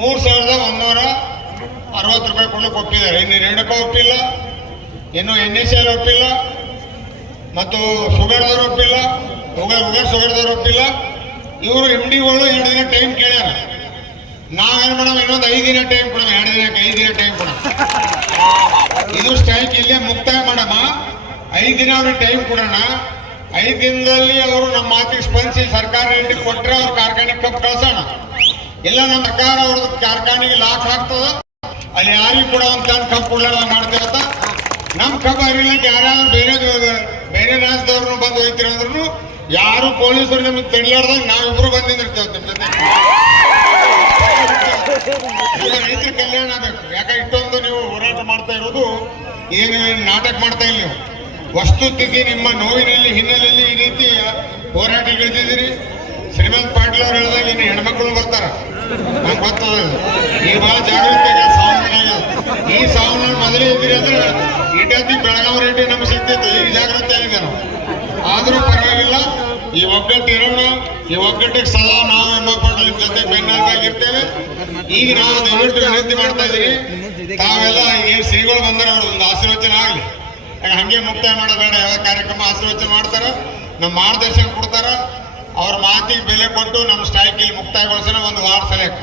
₹3,160 ಕೊಡ್ಲಿಕ್ಕೆ ಒಪ್ಪಿದ್ದಾರೆ. ಇನ್ನು ರೇಣುಕಾ ಒಪ್ಪಿಲ್ಲ, ಇನ್ನು NSL ಒಪ್ಪಿಲ್ಲ, ಮತ್ತು ಸುಗರ್ದವ್ರು ಒಪ್ಪಿಲ್ಲ, ಸುಗರ್ದವ್ರು ಒಪ್ಪಿಲ್ಲ. ಇವರು MDಗಳು 2 ದಿನ ಟೈಮ್ ಕೇಳ್ಯಾರ. ನಾವೇನು ಮಾಡೋಣ, ಇನ್ನೊಂದು 5 ದಿನ ಟೈಮ್ ಕೊಡೋಣ, 2 ದಿನಕ್ಕೆ 5 ದಿನ ಟೈಮ್ ಕೊಡೋಣ. ಇದು ಸ್ಟ್ರೈಕ್ ಇಲ್ಲೇ ಮುಕ್ತಾಯ ಮಾಡಮ್ಮ. 5 ದಿನ ಅವ್ರಿಗೆ ಟೈಮ್ ಕೊಡೋಣ. 5 ದಿನದಲ್ಲಿ ಅವರು ನಮ್ಮ ಮಾತಿಗೆ ಸ್ಪಂದಿಸಿ ಸರ್ಕಾರ ನೀಡಿ ಕೊಟ್ಟರೆ ಅವ್ರ ಕಾರ್ಖಾನೆಗೆ ಕಬ್ಬು ಕಳ್ಸೋಣ. ಇಲ್ಲ ನಮ್ಮ ಸರ್ಕಾರ ಅವ್ರದ್ದು ಕಾರ್ಖಾನೆಗೆ ಲಾಕ್ ಹಾಕ್ತದ, ಅಲ್ಲಿ ಯಾರಿಗೂ ಕೂಡ ಒಂದು ಟನ್ ಕಬ್ಬು ಕೊಡ್ಲಾರ ಮಾಡ್ತೇವತ್ತ. ನಮ್ಮ ಕಬ್ಬು ಹರಿಲಿಕ್ಕೆ ಯಾರ್ಯಾರು ಬೇರೆ ರಾಜ್ಯದವ್ರನ್ನು ಬಂದು ಹೋಯ್ತಿರಂದ್ರೂ ಯಾರು ಪೊಲೀಸರು ನಮಗೆ ತಡೆಯಾಡ್ದಾಗ ನಾವಿಬ್ರು ಬಂದಿರ್ತೇವೆ ನಿಮ್ಮ ಜೊತೆ. ರೈತರ ಕಲ್ಯಾಣ ಆಗಬೇಕು. ಯಾಕೆ ಇಷ್ಟೊಂದು ನೀವು ಹೋರಾಟ ಮಾಡ್ತಾ ಇರೋದು ಏನು ನಾಟಕ ಮಾಡ್ತಾ ಇಲ್ಲ ನೀವು. ವಸ್ತುಸ್ಥಿತಿ ನಿಮ್ಮ ನೋವಿನಲ್ಲಿ ಹಿನ್ನೆಲೆಯಲ್ಲಿ ಈ ರೀತಿ ಹೋರಾಟ ಇಳಿದಿದ್ದೀರಿ. ಶ್ರೀಮಂತ್ ಪಾಟೀಲ್ ಅವ್ರು ಹೇಳಿದಾಗ ಇನ್ನು ಹೆಣ್ಮಕ್ಳು ಬರ್ತಾರ, ನಂಗೆ ಗೊತ್ತದ. ಈ ಭಾಳ ಜಾಗೃತಿ ಈ ಸಾವನಲ್ಲಿ ಮೊದಲೇ ಇದ್ದೀರಿ ಅಂದ್ರೆ ಇಟತಿ ಬೆಳಗಾವಿ ರೇಟಿ ನಮ್ಗೆ ಸಿಗ್ತಿತ್ತು. ಈಗ ಜಾಗೃತಿ ಆಗಿದೆ ನಾವು. ಆದರೂ ಪರವಾಗಿಲ್ಲ, ಈ ಒಗ್ಗಟ್ಟು ಇರೋಣ. ಈ ಒಗ್ಗಟ್ಟಿಗೆ ಸದಾ ನಾವು ಹೆಣ್ಮಕ್ಳು ನಿಮ್ಮ ಜೊತೆ ಬೆನ್ನೆಲುಬಾಗಿರ್ತೇವೆ. ಈಗ ನಾವು ದಯವಿಟ್ಟು ವಿನಂತಿ ಮಾಡ್ತಾ ಇದ್ದೀವಿ, ತಾವೆಲ್ಲ ಏನು ಶ್ರೀಗಳು ಬಂದರೆ ಒಂದು ಆಶೀರ್ವಚನ ಆಗಲಿ. ಹಂಗೆ ಮುಕ್ತಾಯ ಮಾಡೋಬೇಡ. ಯಾವ ಕಾರ್ಯಕ್ರಮ ಆಶೀರ್ವಚನ ಮಾಡ್ತಾರ, ನಮ್ಮ ಮಾರ್ಗದರ್ಶನ ಕೊಡ್ತಾರ, ಅವ್ರ ಮಾತಿಗೆ ಬೆಲೆ ಕೊಟ್ಟು ನಮ್ಮ ಸ್ಟ್ರೈಕ್ ಇಲ್ಲಿ ಮುಕ್ತಾಯಗೊಳಿಸೋಣ. ಒಂದು ವಾರ ಸಲಕ್ಕೆ